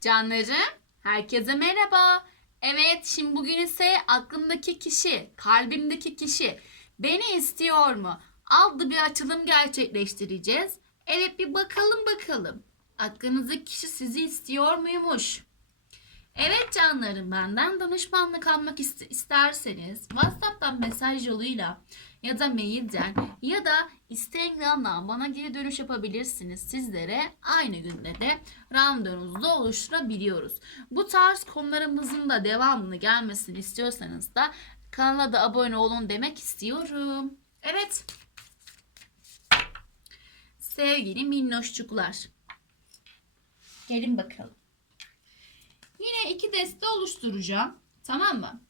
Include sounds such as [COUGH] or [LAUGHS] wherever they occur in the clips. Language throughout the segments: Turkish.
Canlarım, herkese merhaba. Evet, şimdi bugün ise aklımdaki kişi, kalbimdeki kişi beni istiyor mu? Adlı bir açılım gerçekleştireceğiz. Evet, bir bakalım bakalım. Aklınızdaki kişi sizi istiyor muymuş? Evet canlarım benden danışmanlık almak iste- isterseniz WhatsApp'tan mesaj yoluyla ya da mailden ya da Instagram'dan bana geri dönüş yapabilirsiniz. Sizlere aynı günde de randevunuzu oluşturabiliyoruz. Bu tarz konularımızın da devamını gelmesini istiyorsanız da kanala da abone olun demek istiyorum. Evet. Sevgili minnoşçuklar. Gelin bakalım. Yine iki deste oluşturacağım. Tamam mı?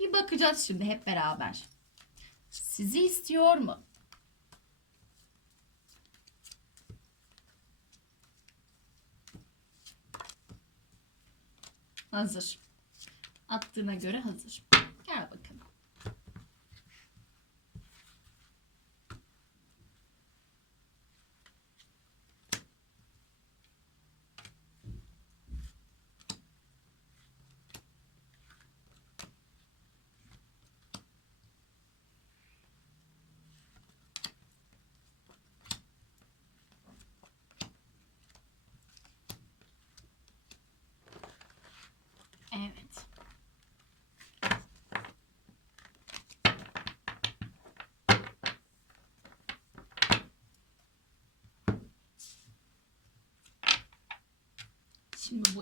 Bir bakacağız şimdi hep beraber. Sizi istiyor mu? Hazır. Attığına göre hazır. Gel bakalım.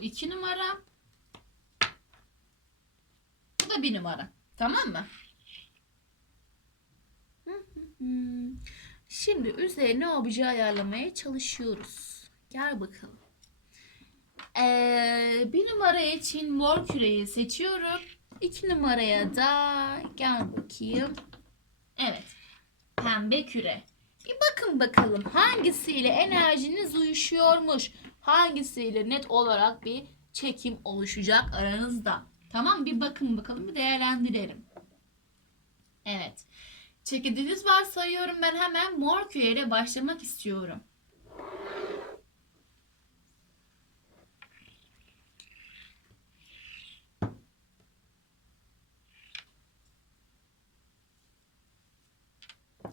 2 numara. Bu da 1 numara. Tamam mı? Şimdi üzerine obje ayarlamaya çalışıyoruz. Gel bakalım. Ee, bir numara için mor küreyi seçiyorum. İki numaraya da gel bakayım. Evet. Pembe küre. Bir bakın bakalım hangisiyle enerjiniz uyuşuyormuş. Hangisiyle net olarak bir çekim oluşacak aranızda. Tamam bir bakın bakalım bir değerlendirelim. Evet. Çekildiğiniz varsayıyorum ben hemen mor küreyle başlamak istiyorum.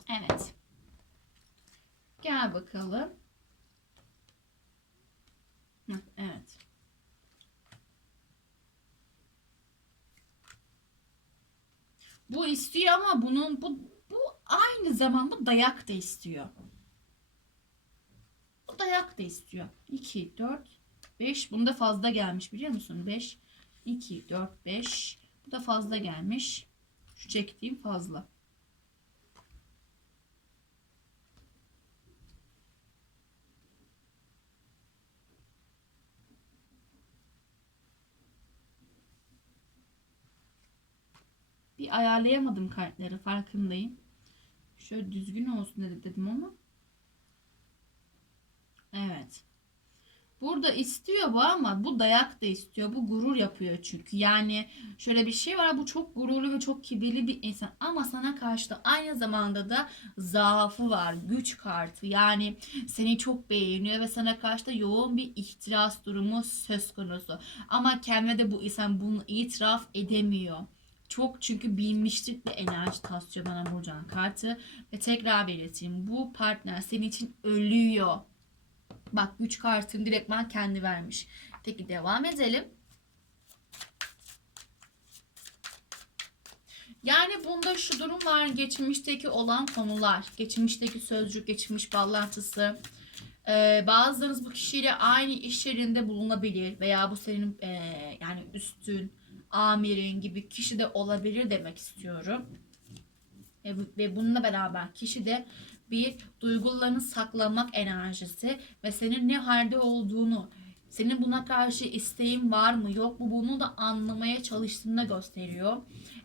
Evet. Gel bakalım. Evet. Bu istiyor ama bunun bu bu aynı zamanda dayak da istiyor. Bu dayak da istiyor. 2 4 5 bunda fazla gelmiş biliyor musun? 5 2 4 5 bu da fazla gelmiş. Şu çektiğim fazla. Bir ayarlayamadım kartları farkındayım. Şöyle düzgün olsun dedi dedim ama. Evet. Burada istiyor bu ama bu dayak da istiyor. Bu gurur yapıyor çünkü. Yani şöyle bir şey var. Bu çok gururlu ve çok kibirli bir insan. Ama sana karşı da aynı zamanda da zaafı var. Güç kartı. Yani seni çok beğeniyor ve sana karşı da yoğun bir ihtiras durumu söz konusu. Ama kendine de bu insan bunu itiraf edemiyor. Çok çünkü bilmişlik bir enerji taslıyor bana Burcan kartı. Ve tekrar belirteyim. Bu partner senin için ölüyor. Bak güç kartını direktman kendi vermiş. Peki devam edelim. Yani bunda şu durum var. Geçmişteki olan konular. Geçmişteki sözcük, geçmiş bağlantısı. Ee, bazılarınız bu kişiyle aynı iş yerinde bulunabilir. Veya bu senin e, yani üstün, amirin gibi kişi de olabilir demek istiyorum. Ve, ve bununla beraber kişi de bir duygularını saklamak enerjisi ve senin ne halde olduğunu, senin buna karşı isteğin var mı yok mu bunu da anlamaya çalıştığını gösteriyor.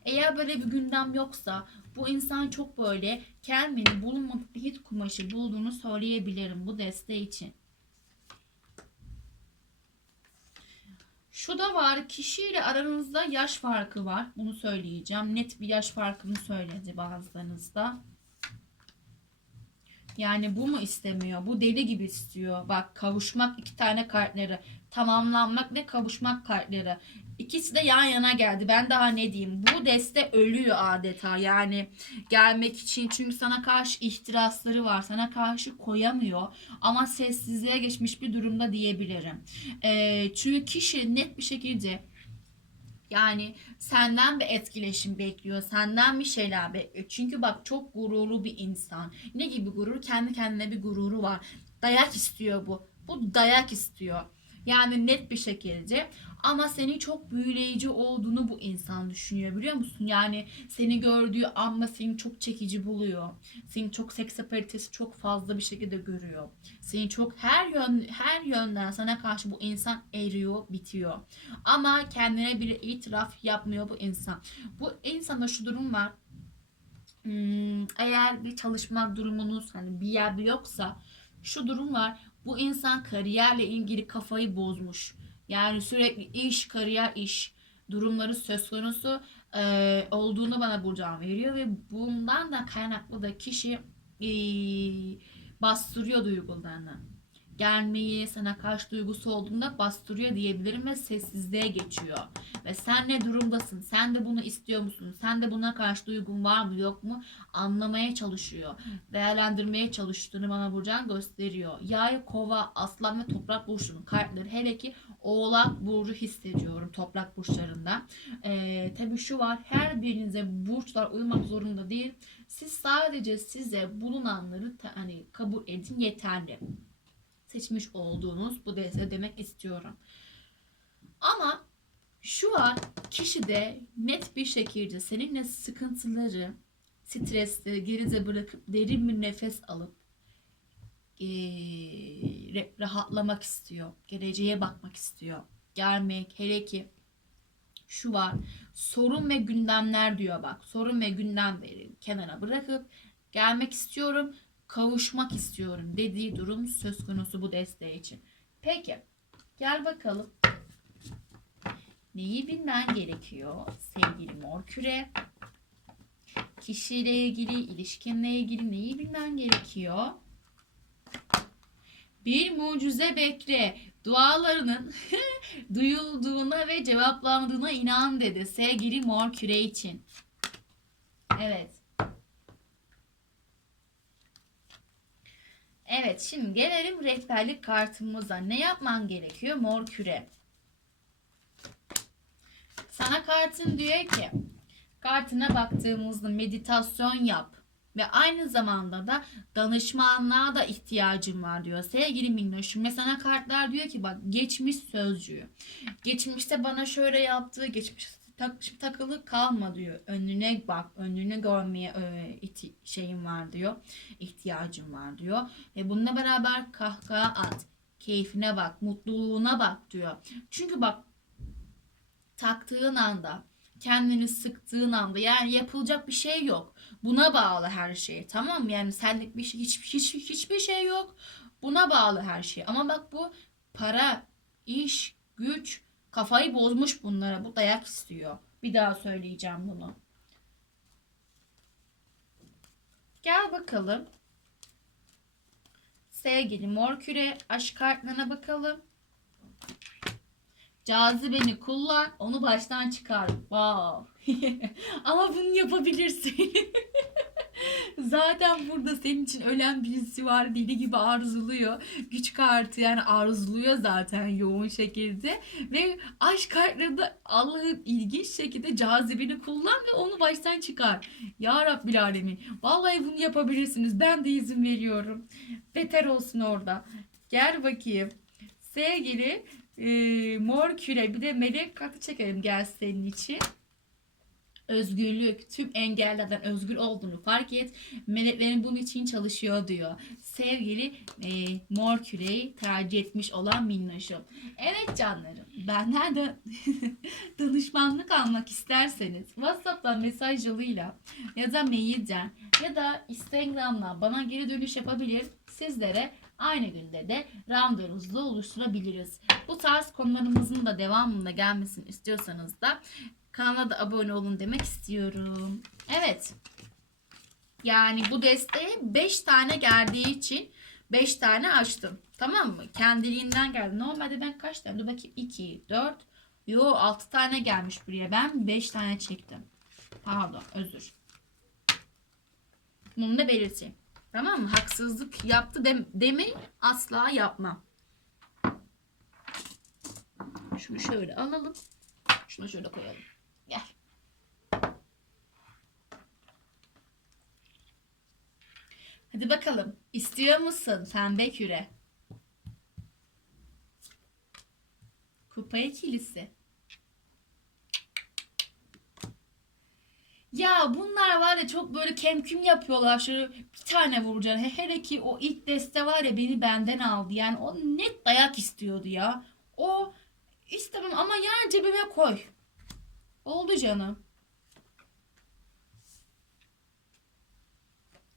Eğer böyle bir gündem yoksa bu insan çok böyle kendini bulunmadık bir hit kumaşı bulduğunu söyleyebilirim bu desteği için. Şu da var kişiyle aranızda yaş farkı var. Bunu söyleyeceğim. Net bir yaş farkını söyledi bazılarınızda. Yani bu mu istemiyor? Bu deli gibi istiyor. Bak kavuşmak iki tane kartları. tamamlanmak ve kavuşmak kartları. İkisi de yan yana geldi. Ben daha ne diyeyim? Bu deste ölüyor adeta. Yani gelmek için çünkü sana karşı ihtirasları var. Sana karşı koyamıyor. Ama sessizliğe geçmiş bir durumda diyebilirim. Ee, çünkü kişi net bir şekilde yani senden bir etkileşim bekliyor. Senden bir şeyler bekliyor. Çünkü bak çok gururlu bir insan. Ne gibi gurur? Kendi kendine bir gururu var. Dayak istiyor bu. Bu dayak istiyor. Yani net bir şekilde ama senin çok büyüleyici olduğunu bu insan düşünüyor biliyor musun? Yani seni gördüğü anda seni çok çekici buluyor. Seni çok seksapalitesi çok fazla bir şekilde görüyor. Seni çok her yön her yönden sana karşı bu insan eriyor, bitiyor. Ama kendine bir itiraf yapmıyor bu insan. Bu insanda şu durum var. Hmm, eğer bir çalışma durumunuz hani bir yerde yoksa şu durum var. Bu insan kariyerle ilgili kafayı bozmuş. Yani sürekli iş, kariyer, iş durumları söz konusu e, olduğunu bana Burcan veriyor ve bundan da kaynaklı da kişi e, bastırıyor duygularını. Gelmeyi sana karşı duygusu olduğunda bastırıyor diyebilirim ve sessizliğe geçiyor. Ve sen ne durumdasın? Sen de bunu istiyor musun? Sen de buna karşı duygun var mı yok mu? Anlamaya çalışıyor. Değerlendirmeye çalıştığını bana Burcan gösteriyor. Yay, kova, aslan ve toprak burçunun kartları. Hele ki oğlak burcu hissediyorum toprak burçlarında. Ee, tabii şu var her birinize burçlar uymak zorunda değil. Siz sadece size bulunanları hani kabul edin yeterli. Seçmiş olduğunuz bu deste demek istiyorum. Ama şu var kişide net bir şekilde seninle sıkıntıları, stresleri geride bırakıp derin bir nefes alıp eee, rahatlamak istiyor. Geleceğe bakmak istiyor. Gelmek hele ki şu var. Sorun ve gündemler diyor bak. Sorun ve gündemleri kenara bırakıp gelmek istiyorum, kavuşmak istiyorum dediği durum söz konusu bu desteği için. Peki gel bakalım. Neyi bilmen gerekiyor sevgili mor? Kişiyle ilgili, ilişkinle ilgili neyi bilmen gerekiyor? Bir mucize bekle. Dualarının [LAUGHS] duyulduğuna ve cevaplandığına inan dedi sevgili mor için. Evet. Evet şimdi gelelim rehberlik kartımıza. Ne yapman gerekiyor mor küre? Sana kartın diyor ki kartına baktığımızda meditasyon yap ve aynı zamanda da danışmanlığa da ihtiyacım var diyor. Sevgili minnoşum ve sana kartlar diyor ki bak geçmiş sözcüğü. Geçmişte bana şöyle yaptı, geçmiş tak, takılı kalma diyor. Önüne bak, önünü görmeye e, iti- şeyim var diyor. ihtiyacım var diyor. Ve bununla beraber kahkaha at. Keyfine bak, mutluluğuna bak diyor. Çünkü bak taktığın anda, kendini sıktığın anda yani yapılacak bir şey yok. Buna bağlı her şey. Tamam mı? Yani senlik bir şey, hiç, hiç, hiçbir şey yok. Buna bağlı her şey. Ama bak bu para, iş, güç kafayı bozmuş bunlara. Bu dayak istiyor. Bir daha söyleyeceğim bunu. Gel bakalım. Sevgili mor küre aşk kartlarına bakalım. Cazibeni kullan, onu baştan çıkar. Wow. [LAUGHS] Ama bunu yapabilirsin. [LAUGHS] Zaten burada senin için ölen birisi var. Deli gibi arzuluyor. Güç kartı yani arzuluyor zaten yoğun şekilde. Ve aşk kartları da Allah'ın ilginç şekilde cazibeni kullan ve onu baştan çıkar. Ya Rabbil Alemin. Vallahi bunu yapabilirsiniz. Ben de izin veriyorum. Beter olsun orada. Gel bakayım. Sevgili e, mor küre bir de melek kartı çekelim gel senin için. Özgürlük, tüm engellerden özgür olduğunu fark et. Meleklerin bunun için çalışıyor diyor. Sevgili e, mor küreyi tercih etmiş olan minnoşum. Evet canlarım, benden de [LAUGHS] danışmanlık almak isterseniz WhatsApp'tan mesaj yoluyla ya da mailden ya da Instagram'dan bana geri dönüş yapabilir. Sizlere aynı günde de randevunuzu oluşturabiliriz. Bu tarz konularımızın da devamında gelmesini istiyorsanız da kanala da abone olun demek istiyorum. Evet. Yani bu desteğe 5 tane geldiği için 5 tane açtım. Tamam mı? Kendiliğinden geldi. Normalde ben kaç tane? Dur bakayım. 2, 4. Yo 6 tane gelmiş buraya. Ben 5 tane çektim. Pardon özür. Bunu da belirteyim. Tamam mı? Haksızlık yaptı dem demeyi asla yapmam. Şunu şöyle alalım. Şunu şöyle koyalım. Gel. Hadi bakalım. İstiyor musun pembe küre? Kupa ikilisi. Ya bunlar var ya çok böyle kemküm yapıyorlar. Şöyle bir tane vuracaksın. He- Hele ki o ilk deste var ya beni benden aldı. Yani o net dayak istiyordu ya. O istemem ama yani cebime koy. Oldu canım.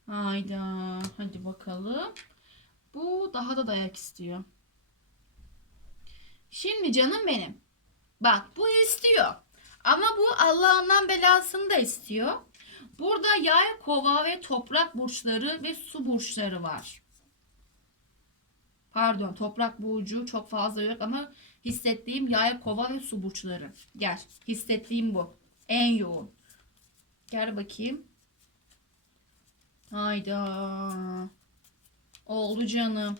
Hayda. Hadi bakalım. Bu daha da dayak istiyor. Şimdi canım benim. Bak bu istiyor. Ama bu Allah'ından belasını da istiyor. Burada yay, kova ve toprak burçları ve su burçları var. Pardon toprak burcu çok fazla yok ama hissettiğim yay, kova ve su burçları. Gel hissettiğim bu. En yoğun. Gel bakayım. Hayda. Oldu canım.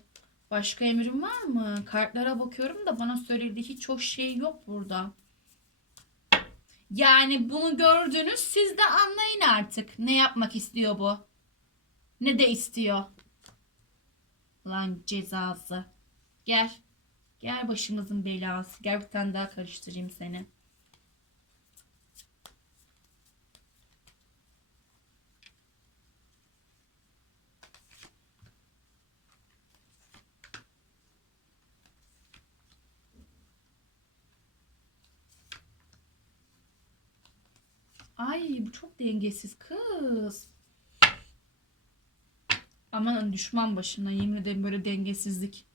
Başka emrin var mı? Kartlara bakıyorum da bana söylediği hiç hoş şey yok burada. Yani bunu gördünüz siz de anlayın artık. Ne yapmak istiyor bu? Ne de istiyor? Lan cezası. Gel. Gel başımızın belası. Gel bir tane daha karıştırayım seni. Ay bu çok dengesiz kız. Aman düşman başına yemin ederim böyle dengesizlik.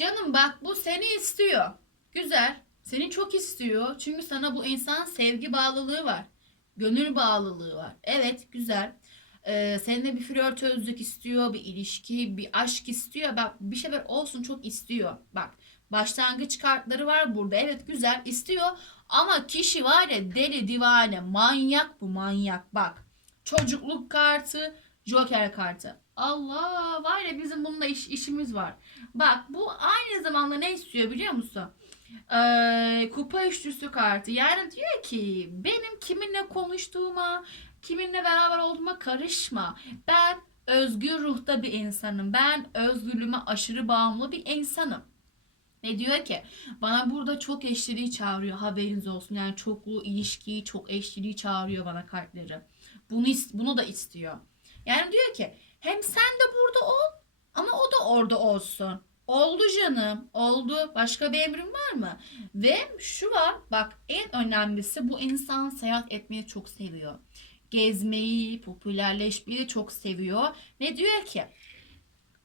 Canım bak bu seni istiyor. Güzel. Seni çok istiyor. Çünkü sana bu insan sevgi bağlılığı var. Gönül bağlılığı var. Evet güzel. Ee, seninle bir flörtözlük istiyor. Bir ilişki, bir aşk istiyor. Bak bir şeyler olsun çok istiyor. Bak başlangıç kartları var burada. Evet güzel istiyor. Ama kişi var ya deli divane manyak bu manyak bak. Çocukluk kartı Joker kartı. Allah var ya bizim bununla iş, işimiz var. Bak bu aynı zamanda ne istiyor biliyor musun? Ee, kupa üçlüsü kartı. Yani diyor ki benim kiminle konuştuğuma, kiminle beraber olduğuma karışma. Ben özgür ruhta bir insanım. Ben özgürlüğüme aşırı bağımlı bir insanım. Ne diyor ki? Bana burada çok eşliliği çağırıyor haberiniz olsun. Yani çoklu ilişkiyi, çok eşliliği çağırıyor bana kartları. Bunu bunu da istiyor. Yani diyor ki hem sen de burada ol ama o da orada olsun. Oldu canım. Oldu. Başka bir emrin var mı? Ve şu var. Bak en önemlisi bu insan seyahat etmeyi çok seviyor. Gezmeyi, popülerleşmeyi çok seviyor. Ne diyor ki?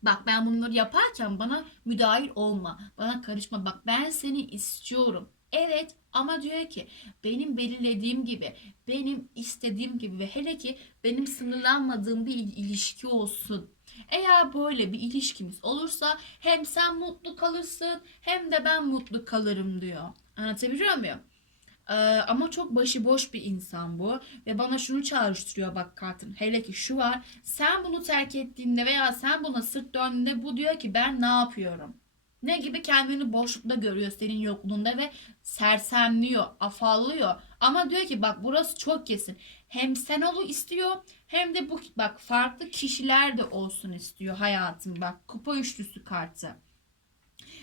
Bak ben bunları yaparken bana müdahil olma. Bana karışma. Bak ben seni istiyorum. Evet ama diyor ki benim belirlediğim gibi, benim istediğim gibi ve hele ki benim sınırlanmadığım bir il- ilişki olsun. Eğer böyle bir ilişkimiz olursa hem sen mutlu kalırsın hem de ben mutlu kalırım diyor. Anlatabiliyor muyum? Ee, ama çok başıboş bir insan bu ve bana şunu çağrıştırıyor bak kartın. Hele ki şu var. Sen bunu terk ettiğinde veya sen buna sırt döndüğünde bu diyor ki ben ne yapıyorum? Ne gibi kendini boşlukta görüyor senin yokluğunda ve sersemliyor, afallıyor. Ama diyor ki bak burası çok kesin. Hem sen olu istiyor hem de bu bak farklı kişiler de olsun istiyor hayatım. Bak kupa üçlüsü kartı.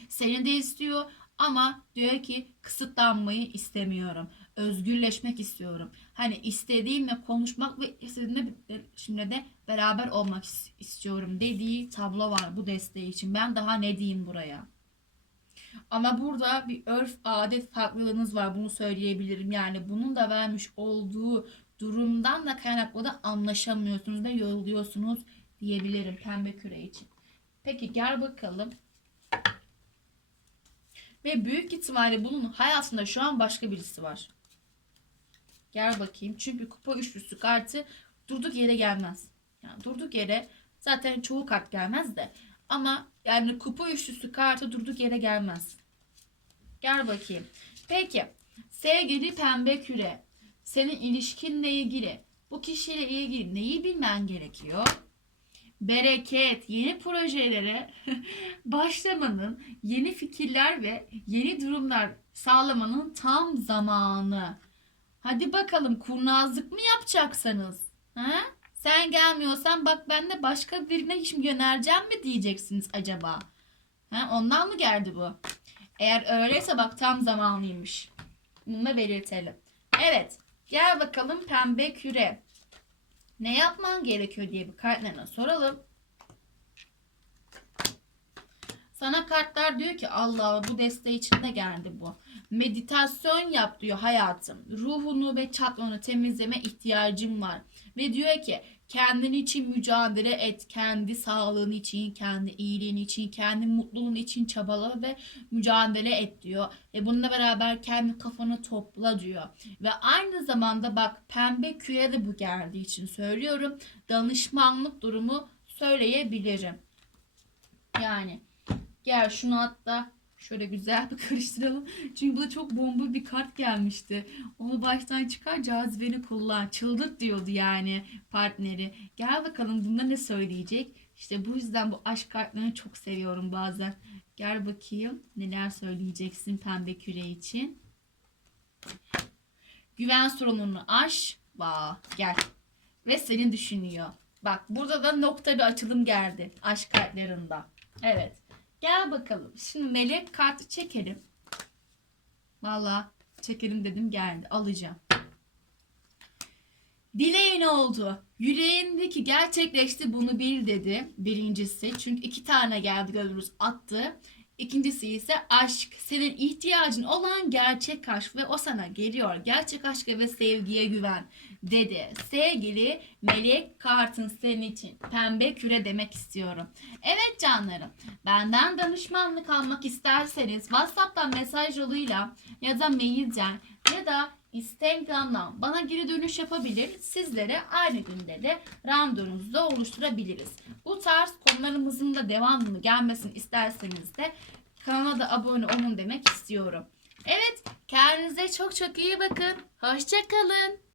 Seni de istiyor ama diyor ki kısıtlanmayı istemiyorum. Özgürleşmek istiyorum. Hani istediğimle konuşmak ve istediğimle şimdi de beraber olmak is- istiyorum dediği tablo var bu desteği için. Ben daha ne diyeyim buraya? Ama burada bir örf adet farklılığınız var. Bunu söyleyebilirim. Yani bunun da vermiş olduğu durumdan da kaynaklı da anlaşamıyorsunuz da yolluyorsunuz diyebilirim pembe küre için. Peki gel bakalım. Ve büyük ihtimalle bunun hayatında şu an başka birisi var. Gel bakayım. Çünkü kupa üçlüsü kartı durduk yere gelmez. Yani durduk yere Zaten çoğu kart gelmez de. Ama yani kupa üçlüsü kartı durduk yere gelmez. Gel bakayım. Peki. Sevgili pembe küre. Senin ilişkinle ilgili bu kişiyle ilgili neyi bilmen gerekiyor? Bereket, yeni projelere [LAUGHS] başlamanın, yeni fikirler ve yeni durumlar sağlamanın tam zamanı. Hadi bakalım kurnazlık mı yapacaksınız? Ha? Sen gelmiyorsan bak ben de başka birine hiç mi yöneleceğim mi diyeceksiniz acaba? Ha? Ondan mı geldi bu? Eğer öyleyse bak tam zamanlıymış. Bunu da belirtelim. Evet. Gel bakalım pembe küre. Ne yapman gerekiyor diye bir kartlarına soralım. Sana kartlar diyor ki Allah bu desteği içinde geldi bu. Meditasyon yap diyor hayatım. Ruhunu ve çatlanı temizleme ihtiyacım var. Ve diyor ki kendin için mücadele et. Kendi sağlığın için, kendi iyiliğin için, kendi mutluluğun için çabala ve mücadele et diyor. Ve bununla beraber kendi kafanı topla diyor. Ve aynı zamanda bak pembe küre de bu geldiği için söylüyorum. Danışmanlık durumu söyleyebilirim. Yani gel şunu hatta şöyle güzel bir [LAUGHS] karıştıralım. Çünkü bu da çok bomba bir kart gelmişti. Onu baştan çıkar cazibeni kullan. Çıldırt diyordu yani partneri. Gel bakalım bunda ne söyleyecek. İşte bu yüzden bu aşk kartlarını çok seviyorum bazen. Gel bakayım neler söyleyeceksin pembe küre için. Güven sorununu aş. Vah gel. Ve seni düşünüyor. Bak burada da nokta bir açılım geldi aşk kartlarında. Evet. Gel bakalım. Şimdi melek kartı çekelim. Valla çekelim dedim geldi. Alacağım. Dileğin oldu. Yüreğindeki gerçekleşti bunu bil dedi. Birincisi. Çünkü iki tane geldi görürüz attı. İkincisi ise aşk. Senin ihtiyacın olan gerçek aşk ve o sana geliyor. Gerçek aşka ve sevgiye güven dedi. Sevgili melek kartın senin için. Pembe küre demek istiyorum. Evet canlarım. Benden danışmanlık almak isterseniz WhatsApp'tan mesaj yoluyla ya da mailden ya da Instagram'dan bana geri dönüş yapabilir. Sizlere aynı günde de randevunuzu da oluşturabiliriz. Bu tarz konularımızın da devamını gelmesini isterseniz de kanala da abone olun demek istiyorum. Evet, kendinize çok çok iyi bakın. Hoşçakalın.